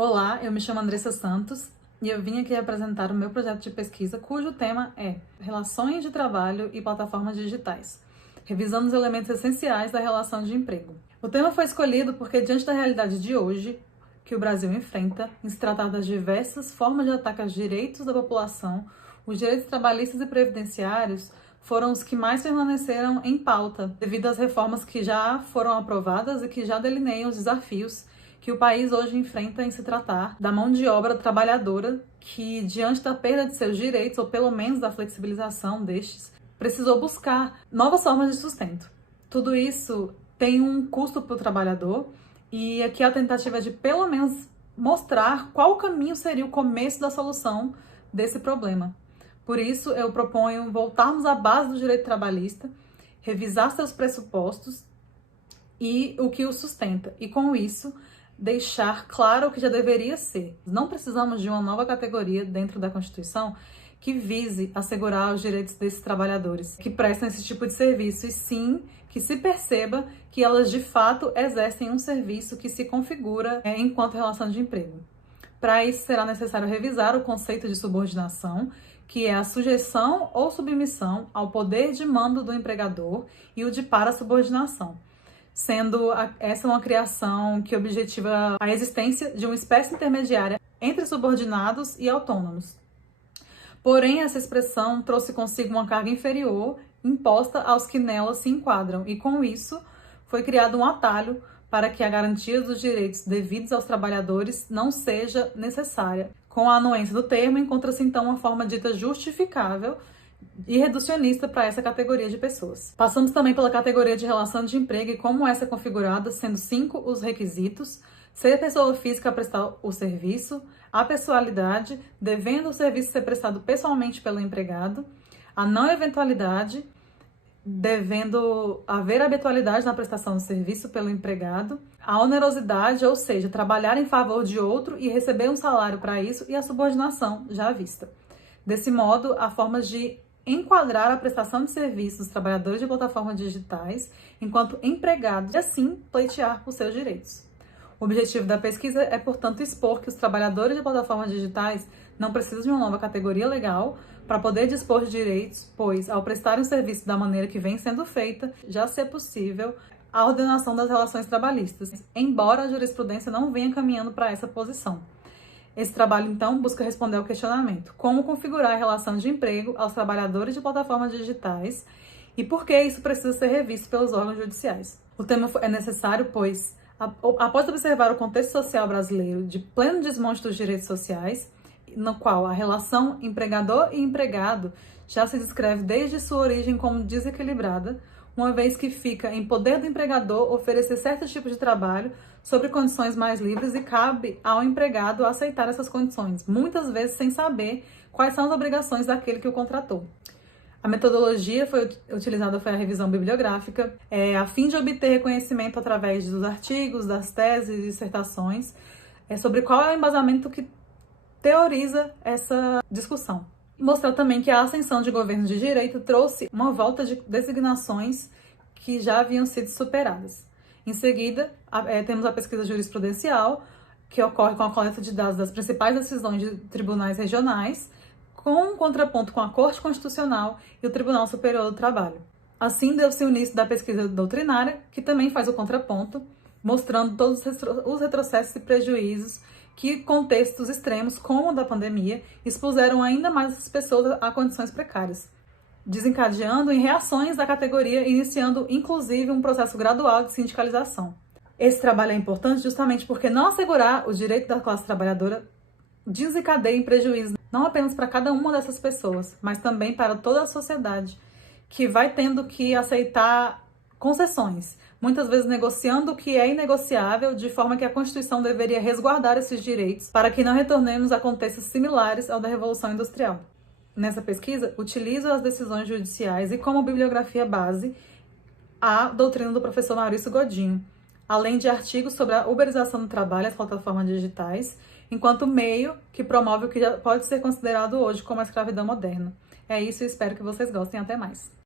Olá, eu me chamo Andressa Santos e eu vim aqui apresentar o meu projeto de pesquisa, cujo tema é Relações de Trabalho e Plataformas Digitais, revisando os elementos essenciais da relação de emprego. O tema foi escolhido porque, diante da realidade de hoje, que o Brasil enfrenta, em se tratar das diversas formas de ataque aos direitos da população, os direitos trabalhistas e previdenciários foram os que mais permaneceram em pauta, devido às reformas que já foram aprovadas e que já delineiam os desafios que o país hoje enfrenta em se tratar da mão de obra trabalhadora que, diante da perda de seus direitos, ou pelo menos da flexibilização destes, precisou buscar novas formas de sustento. Tudo isso tem um custo para o trabalhador e aqui a tentativa de, pelo menos, mostrar qual caminho seria o começo da solução desse problema. Por isso, eu proponho voltarmos à base do direito trabalhista, revisar seus pressupostos e o que o sustenta. E com isso, deixar claro o que já deveria ser. Não precisamos de uma nova categoria dentro da Constituição que vise assegurar os direitos desses trabalhadores que prestam esse tipo de serviço, e sim que se perceba que elas de fato exercem um serviço que se configura enquanto relação de emprego. Para isso, será necessário revisar o conceito de subordinação, que é a sujeição ou submissão ao poder de mando do empregador, e o de parasubordinação, sendo essa uma criação que objetiva a existência de uma espécie intermediária entre subordinados e autônomos. Porém, essa expressão trouxe consigo uma carga inferior imposta aos que nela se enquadram, e com isso foi criado um atalho para que a garantia dos direitos devidos aos trabalhadores não seja necessária. Com a anuência do termo, encontra-se então uma forma dita justificável e reducionista para essa categoria de pessoas. Passamos também pela categoria de relação de emprego e como essa é configurada, sendo 5 os requisitos: ser pessoa física a prestar o serviço, a pessoalidade, devendo o serviço ser prestado pessoalmente pelo empregado, a não eventualidade, devendo haver habitualidade na prestação do serviço pelo empregado, a onerosidade, ou seja, trabalhar em favor de outro e receber um salário para isso, e a subordinação, já vista. Desse modo, há formas de enquadrar a prestação de serviços dos trabalhadores de plataformas digitais enquanto empregados e assim pleitear por seus direitos. O objetivo da pesquisa é, portanto, expor que os trabalhadores de plataformas digitais não precisam de uma nova categoria legal para poder dispor de direitos, pois, ao prestarem o serviço da maneira que vem sendo feita, já se é possível a ordenação das relações trabalhistas, embora a jurisprudência não venha caminhando para essa posição. Esse trabalho, então, busca responder ao questionamento: como configurar a relação de emprego aos trabalhadores de plataformas digitais e por que isso precisa ser revisto pelos órgãos judiciais. O tema é necessário, pois, após observar o contexto social brasileiro de pleno desmonte dos direitos sociais, no qual a relação empregador e empregado já se descreve desde sua origem como desequilibrada, uma vez que fica em poder do empregador oferecer certos tipos de trabalho sobre condições mais livres e cabe ao empregado aceitar essas condições, muitas vezes sem saber quais são as obrigações daquele que o contratou. A metodologia utilizada foi a revisão bibliográfica, a fim de obter reconhecimento através dos artigos, das teses e dissertações, sobre qual é o embasamento que teoriza essa discussão. Mostrar também que a ascensão de governos de direita trouxe uma volta de designações que já haviam sido superadas. Em seguida, temos a pesquisa jurisprudencial, que ocorre com a coleta de dados das principais decisões de tribunais regionais, com um contraponto com a Corte Constitucional e o Tribunal Superior do Trabalho. Assim, deu-se o início da pesquisa doutrinária, que também faz o contraponto, mostrando todos os retrocessos e prejuízos que contextos extremos, como o da pandemia, expuseram ainda mais essas pessoas a condições precárias, desencadeando em reações da categoria, iniciando inclusive um processo gradual de sindicalização. Esse trabalho é importante justamente porque não assegurar os direitos da classe trabalhadora desencadeia em prejuízo não apenas para cada uma dessas pessoas, mas também para toda a sociedade, que vai tendo que aceitar concessões, muitas vezes negociando o que é inegociável, de forma que a Constituição deveria resguardar esses direitos para que não retornemos a contextos similares ao da Revolução Industrial. Nessa pesquisa, utilizo as decisões judiciais e, como bibliografia base, a doutrina do professor Maurício Godinho, além de artigos sobre a uberização do trabalho e as plataformas digitais, enquanto meio que promove o que já pode ser considerado hoje como a escravidão moderna. É isso e espero que vocês gostem. Até mais!